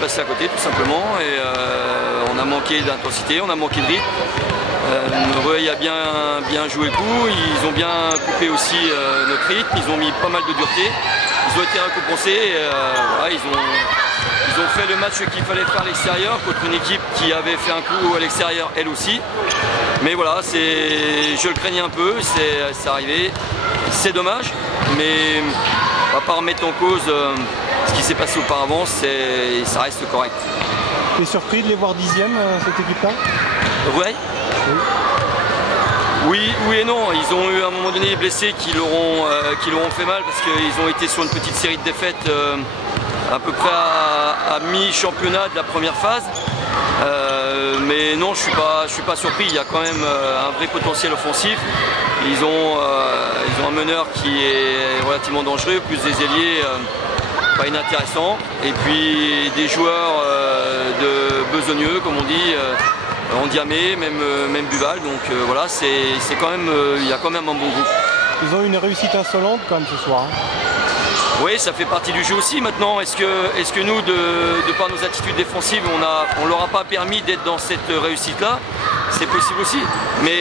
Passé à côté tout simplement et on a manqué d'intensité, on a manqué de rythme. Rueil a bien joué le coup, ils ont bien coupé aussi notre rythme, ils ont mis pas mal de dureté, ils ont été récompensés et, voilà, ils ont fait le match qu'il fallait faire à l'extérieur contre une équipe qui avait fait un coup à l'extérieur elle aussi. Mais voilà, je le craignais un peu, c'est arrivé, c'est dommage, mais on va pas remettre en cause ce qui s'est passé auparavant, ça reste correct. T'es surpris de les voir 10e, cette équipe-là? Ouais. Oui et non, ils ont eu à un moment donné des blessés qui leur ont fait mal parce qu'ils ont été sur une petite série de défaites à peu près à mi-championnat de la première phase. Mais non, je suis pas surpris, il y a quand même un vrai potentiel offensif. Ils ont un meneur qui est relativement dangereux, plus des ailiers pas inintéressants. Et puis des joueurs de besogneux, comme on dit, Ndiamé, même Buval. Donc voilà, il y a quand même un bon groupe. Ils ont eu une réussite insolente quand même ce soir. Oui, ça fait partie du jeu aussi maintenant. Est-ce que nous, de par nos attitudes défensives, on leur a pas permis d'être dans cette réussite-là? C'est possible aussi. Mais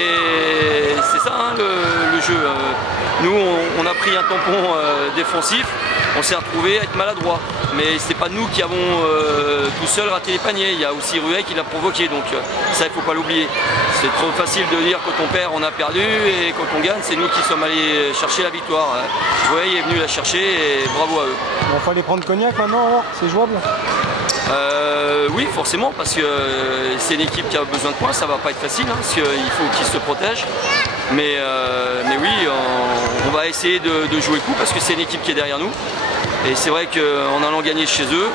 c'est ça hein, le jeu. Nous, on a pris un tampon défensif, on s'est retrouvé à être maladroit. Mais c'est pas nous qui avons tout seul raté les paniers. Il y a aussi Rueil qui l'a provoqué. Donc ça, il faut pas l'oublier. C'est trop facile de dire quand on perd, on a perdu. Et quand on gagne, c'est nous qui sommes allés chercher la victoire. Rueil est venu la chercher et bravo à eux. Il va falloir prendre Cognac maintenant alors, c'est jouable? Oui, forcément, parce que c'est une équipe qui a besoin de points, ça va pas être facile, hein, parce qu'il faut qu'ils se protègent. Mais oui, on va essayer de jouer le coup, parce que c'est une équipe qui est derrière nous. Et c'est vrai qu'en allant gagner chez eux,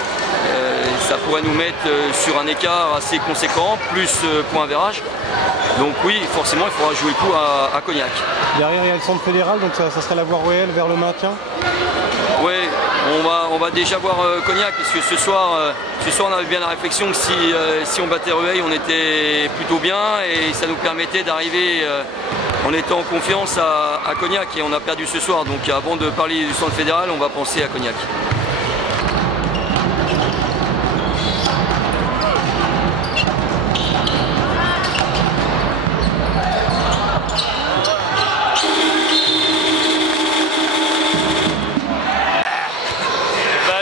ça pourrait nous mettre sur un écart assez conséquent, plus point average. Donc oui, forcément, il faudra jouer le coup à Cognac. Derrière, il y a le centre fédéral, donc ça serait la voie réelle vers le maintien? Oui, on va déjà voir Cognac, parce que ce soir on avait bien la réflexion que si on battait Rueil, on était plutôt bien et ça nous permettait d'arriver en étant en confiance à Cognac, et on a perdu ce soir. Donc avant de parler du centre fédéral, on va penser à Cognac.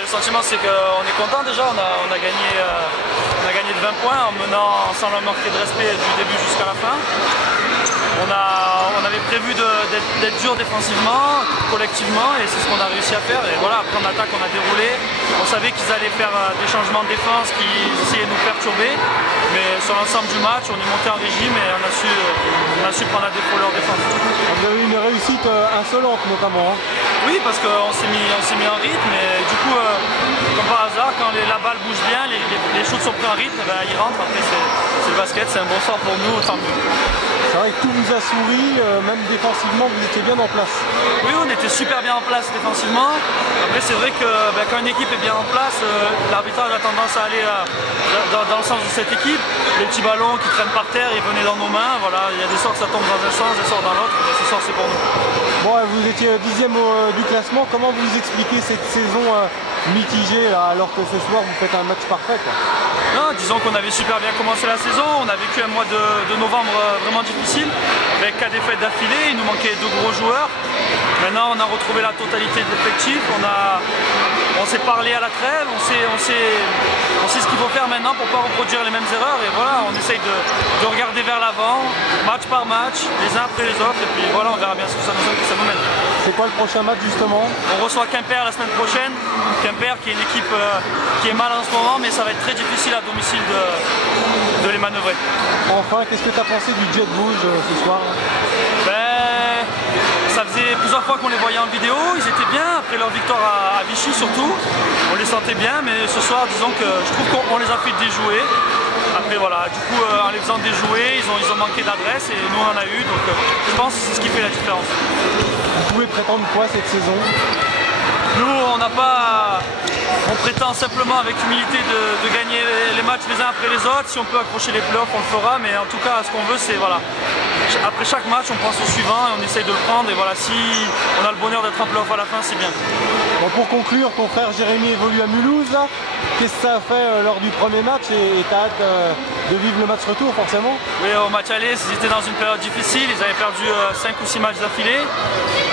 Le sentiment, c'est qu'on est content déjà, on a gagné de 20 points en menant sans leur manquer de respect du début jusqu'à la fin. On avait prévu d'être dur défensivement, collectivement, et c'est ce qu'on a réussi à faire. Et voilà, après en attaque, on a déroulé. On savait qu'ils allaient faire des changements de défense qui essayaient de nous perturber. Mais sur l'ensemble du match, on est monté en régime et on a su prendre à défaut leur défense. Vous avez eu une réussite insolente notamment. Hein. Oui, parce qu'on s'est mis en rythme et du coup, comme par hasard, quand la balle bouge bien, les shoots sont pris en rythme, ben, ils rentrent. Après, c'est le basket, c'est un bon sort pour nous, tant mieux. C'est vrai que tout vous a souri, même défensivement, vous étiez bien en place. Oui, on était super bien en place défensivement. Après, c'est vrai que quand une équipe est bien en place, l'arbitrage a tendance à aller dans le sens de cette équipe. Les petits ballons qui traînent par terre, ils venaient dans nos mains. Voilà, il y a des sorts, ça tombe dans un sens, des sorts dans l'autre. Ce sort, c'est pour nous. Bon, vous étiez 10e du classement. Comment vous expliquez cette saison mitigée là, alors que ce soir vous faites un match parfait quoi? Non, disons qu'on avait super bien commencé la saison. On a vécu un mois de novembre vraiment difficile avec 4 défaites d'affilée. Il nous manquait 2 gros joueurs. Maintenant, on a retrouvé la totalité de l'effectif. On s'est parlé à la trêve. On sait ce qu'il faut faire maintenant pour ne pas reproduire les mêmes erreurs. Et voilà, on essaye de regarder vers l'avant, match par match, les uns après les autres. Et puis voilà, on verra bien ce que ça nous mène. C'est quoi le prochain match justement? On reçoit Quimper la semaine prochaine. Quimper qui est une équipe qui est mal en ce moment, mais ça va être très difficile à domicile de les manœuvrer. Enfin, qu'est-ce que tu as pensé du Jet Rouge ce soir? Ben, ça faisait plusieurs fois qu'on les voyait en vidéo, ils étaient bien, après leur victoire à Vichy surtout, on les sentait bien, mais ce soir disons que je trouve qu'on les a fait déjouer. Après voilà, du coup en les faisant déjouer, ils ont manqué d'adresse et nous on en a eu, donc je pense que c'est ce qui fait la différence. Vous pouvez prétendre quoi cette saison? Nous on prétend simplement avec humilité de gagner les matchs les uns après les autres. Si on peut accrocher les playoffs, on le fera, mais en tout cas ce qu'on veut c'est voilà. Après chaque match on pense au suivant et on essaye de le prendre et voilà, si on a le bonheur d'être en playoff à la fin, c'est bien. Bon, pour conclure, ton frère Jérémy évolue à Mulhouse là. Qu'est-ce que ça a fait lors du premier match et t'as hâte de vivre le match retour forcément? Oui, au match aller, ils étaient dans une période difficile, ils avaient perdu 5 ou 6 matchs d'affilée.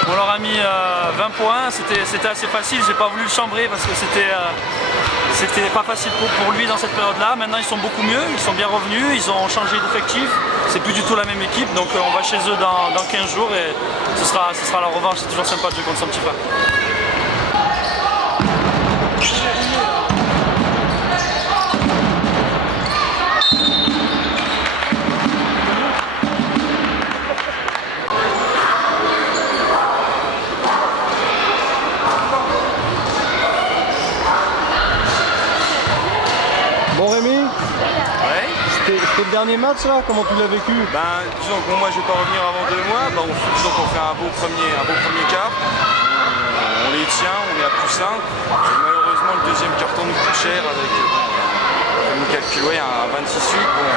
On leur a mis 20 points, c'était assez facile, j'ai pas voulu le chambrer parce que c'était pas facile pour lui dans cette période-là. Maintenant ils sont beaucoup mieux, ils sont bien revenus, ils ont changé d'effectif, c'est plus du tout la même équipe, donc on va chez eux dans 15 jours et ce sera la revanche, c'est toujours sympa de jouer contre son petit frère. Bon Rémi, Ouais. c'était le dernier match là, comment tu l'as vécu? Ben, disons que moi je vais pas revenir avant 2 mois, disons qu'on fait un beau premier quart, on les tient, on est à +1, et malheureusement le deuxième carton nous coûte cher avec, comme nous calcule, un 26-8, bon,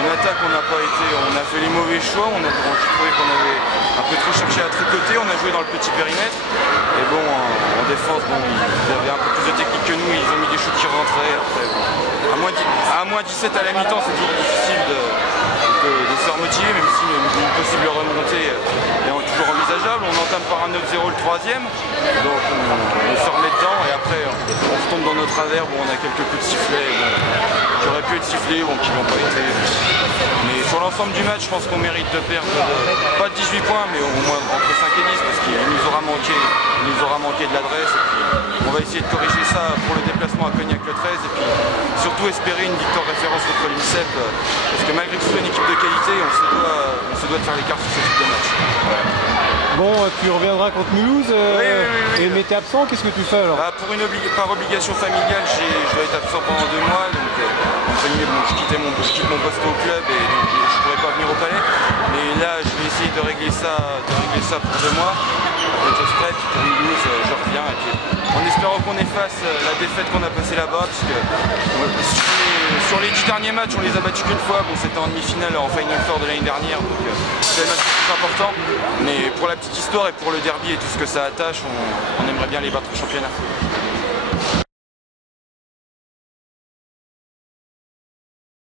en attaque on n'a pas été, on a fait les mauvais choix, j'ai trouvé qu'on avait un peu trop cherché à tricoter, on a joué dans le petit périmètre, et bon, en défense, bon, ils avaient un peu plus de technique que nous, ils ont mis des shoots qui rentraient, après, bon. À moins 17 à la mi-temps, c'est toujours difficile de se remotiver, même si une possible remontée est toujours envisageable. On entame par un 9-0 le 3e, donc on se remet dedans et après on retombe dans nos travers où on a quelques coups de sifflet qui auraient pu être sifflés ou qui n'ont pas été. Mais sur l'ensemble du match, je pense qu'on mérite de perdre pas de 18 points, mais au moins entre 5 et 10 parce qu'il nous aura manqué de l'adresse. On va essayer de corriger ça pour le déplacement à Cognac le 13 et puis surtout espérer une victoire référence contre l'INSEP parce que malgré que ce soit une équipe de qualité, on se doit de faire l'écart sur ce type de match. Ouais. Bon, tu reviendras contre Mulhouse, oui. mais t'es absent, qu'est-ce que tu fais alors? Par obligation familiale, je dois être absent pendant 2 mois, donc je quitte mon poste au club et donc, je ne pourrais pas venir au palais. Mais là, je vais essayer de régler ça pour 2 mois. Après tout prêt, puis pour Mulhouse, je reviens. Et puis, en espérant qu'on efface la défaite qu'on a passée là-bas, parce que sur les 10 derniers matchs, on les a battus qu'une fois. Bon, c'était en demi-finale en Final Four de l'année dernière, donc c'est le match le plus important. Mais pour la petite histoire et pour le derby et tout ce que ça attache, on aimerait bien les battre au championnat.